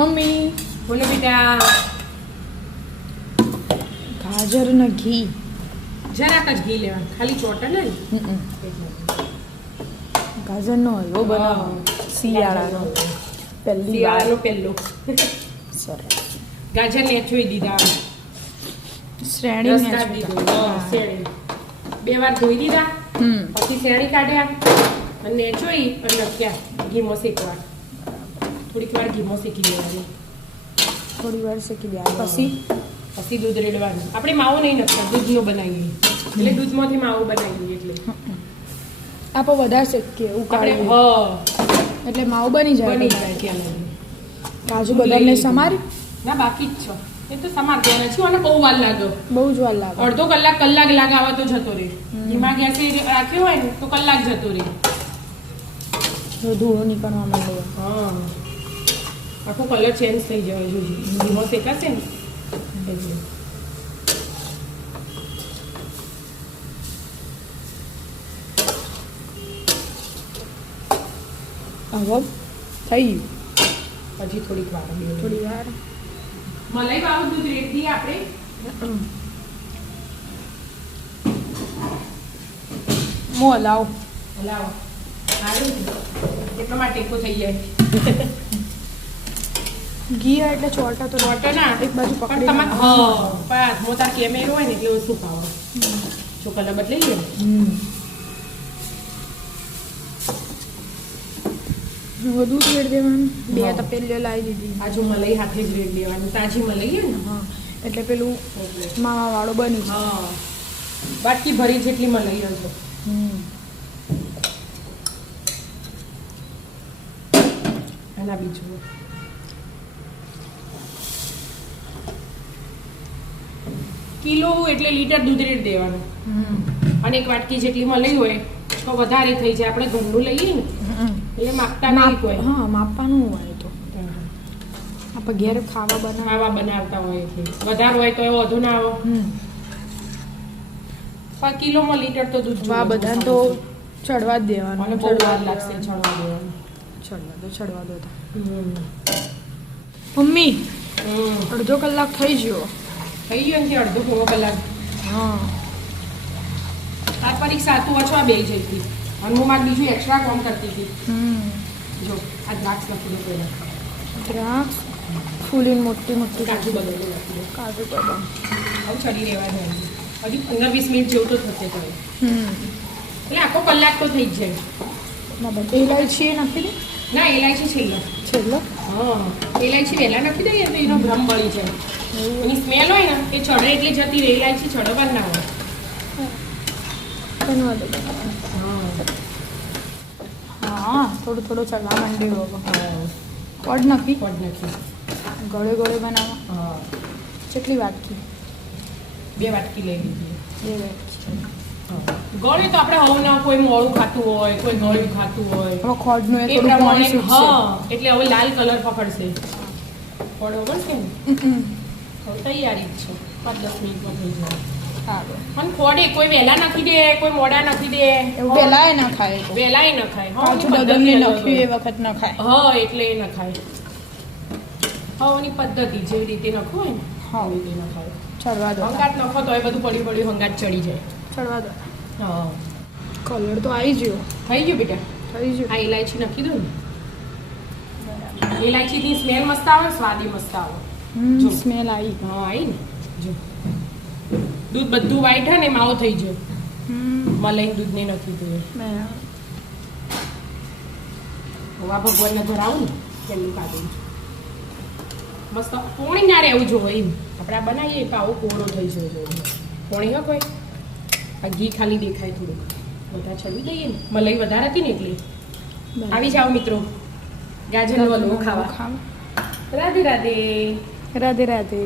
Mummy બોલો બેટા. ગાજરનો ઘી જરાક જ ઘી લેવાનું, ખાલી ચોટન ને ગાજરનો હલવો બનાવો શિયાળાનો પહેલી વાર. શિયાળાનો પહેલો. સરસ. ગાજર નેચોઈ દીધા, શ્રેણી રસ ને કાઢી દીધો. શેરડી 2 વાર ધોઈ દીધા, પછી શેરડી કાઢ્યા અને નેચોઈ અને નાખ્યા ઘીમાં શેકવા. થોડીક વાર ઘીમાં શેકી દેવાની, થોડી વાર શેકી દેવા પછી દૂધ રેડવાનું. આપણે માવો નહીં નાખતા, દૂધનો બનાવીએ એટલે દૂધમાંથી માવો બનાવીએ એટલે આપણે વધારે શેકીએ ઉકાળીએ એટલે માવો બની જાય. ત્યાં કાજુ બદામને સમારી ના બાકી જ છો એ તો સમાર દેવાના છે અને બહુ વાર લાગે, બહુ જ વાર લાગે. અડધો કલાક લાગાવા તો જતો રહે. ધીમા ગેસે રાખ્યો હોય ને તો કલાક જતો રહે. ધૂળો નીકળવા માંડે. હા, આખો કલર ચેન્જ થઈ જાય જોજો. ધીમો શેકાશે ને એટલે. હવે થઈ ગયું. હજી થોડીક વાર થોડી વાર મલાઈ વાળું દૂધ રેડ દઈએ આપણે. મો લાવ લાવો સારું છે એટલા માટે ટેકો થઈ જાય. ઘી એટલે ચોટા તો ચોટો ના એક બાજુ પણ પકડી તમારે હા મોટા કેમેરો હોય ને એટલે ઓછું ખાવા જો કલર બદલાઈ ગયો. દૂધ રેડ દેવાનું. 2 તપેલીઓ લાવી દીધી. આ જો મલાઈ હાથે જ રેડ દેવાની, તાજી મલાઈ ને. હા એટલે પેલું માવા વાળો બની જાય. હા બાટકી ભરી જેટલી મલાઈ હશે. અને બીજું કિલો એટલે લીટર દૂધ રેડ દેવાનું અને 1 વાટકી જેટલી મલાઈ હોય તો વધારે થઈ જાય. આપણે ઘરનું લઈએ ને એટલે માપતા નહીં કોઈ. હા માપવાનું હોય તો આપણે ઘેર ખાવા બનાવતા હોય એટલે વધારે હોય તો એ વધુ ના આવે. પણ કિલોમાં લીટર તો દૂધ આ બધા તો ચડવા જ દેવાનું. અને બહુ વાર લાગશે ચડવા દેવાનું. ચડવા દો. મમ્મી અડધો કલાક થઈ ગયો. થઈ ગયો ને અડધો પોણો કલાક. હા આ પરીક્ષા તું વાંચવા બે જઈ હતી અને હું મારે બીજું એક્સ્ટ્રા કામ કરતી હતી. જો આ દ્રાક્ષ નાખી દો પહેલાં. દ્રાક્ષ ફૂલીને મોટી કાજુ બદામ નાખી દો. કાજુ બદામ હવે ચડી રહેવા દે. હજુ 15-20 મિનિટ જેવું તો થશે તો એટલે આખો કલાક તો થઈ જ જાય. ઇલાયચી નાખી દે. ના ઇલાયચી છેલ્લો હા ઇલાયચી વહેલા નાખી દઈએ તો એનો ભ્રમ મળી જાય. એની સ્મેલ હોય ને એ ચડે એટલે જતી રહે. ઇલાયચી ચડવા ના હોય. હા થોડું ચડવા માંડ્યું. કડ નાખી ગળે બનાવવા. હા કેટલી વાટકી? 2 વાટકી લઈ લીધી. 2 વાટકી. ગળે તો આપણે હવે ના કોઈ મોડું ખાતું હોય, કોઈ ગળ્યું ખાતું હોય હવે ખોડનું એ પ્રમાણે એટલે હવે લાલ કલર પકડશે. ખોડ પકડશે ને હવે તૈયારી જ છે. 5-10 મિનિટમાં થઈ જાય. સારું. પણ ખોડે કોઈ વહેલા નાખી દે, કોઈ મોડા નાખી દે. એવું વહેલાય ના ખાય. વહેલાય ન ખાય. પાછું બદામને નાખ્યું એ વખત ન ખાય. હા એટલે એ ન ખાય. હવાની પદ્ધતિ જેવી રીતે નખવું હોય ને એવી રીતે ન ખાય. ચડવા દો. હંગાત નખો તો એ બધું પડ્યું હંગાત ચડી જાય. ચડવા દો. હા કલર તો આવી ગયો. થઈ ગયું બેટા. થઈ ગયું. આ ઇલાયચી નાખી દો ને. ઇલાયચીની સ્મેલ મસ્ત આવે, સ્વાદી મસ્ત આવે. સ્મેલ આવી. હા આવી ને જો દૂધ બધું વાઈટ હે ને માવો થઈ ગયો. મલાઈ દૂધ ને નથી થયું. આ ભગવાનને ધરાવું ને પેલું કાઢી મસ્ત પોણી ના રહેવું જોઈએ એમ. આપણે આ બનાવીએ તો આવો કોળો થઈ જાય. પોણી હા કોઈ આ ઘી ખાલી દેખાય થોડુંક. બધા છવી દઈએ ને મલાઈ વધારે હતી ને એટલે. આવી જાઓ મિત્રો ગાજરનો હલવો ખાવા. રાધે રાધે. રાધે રાધે.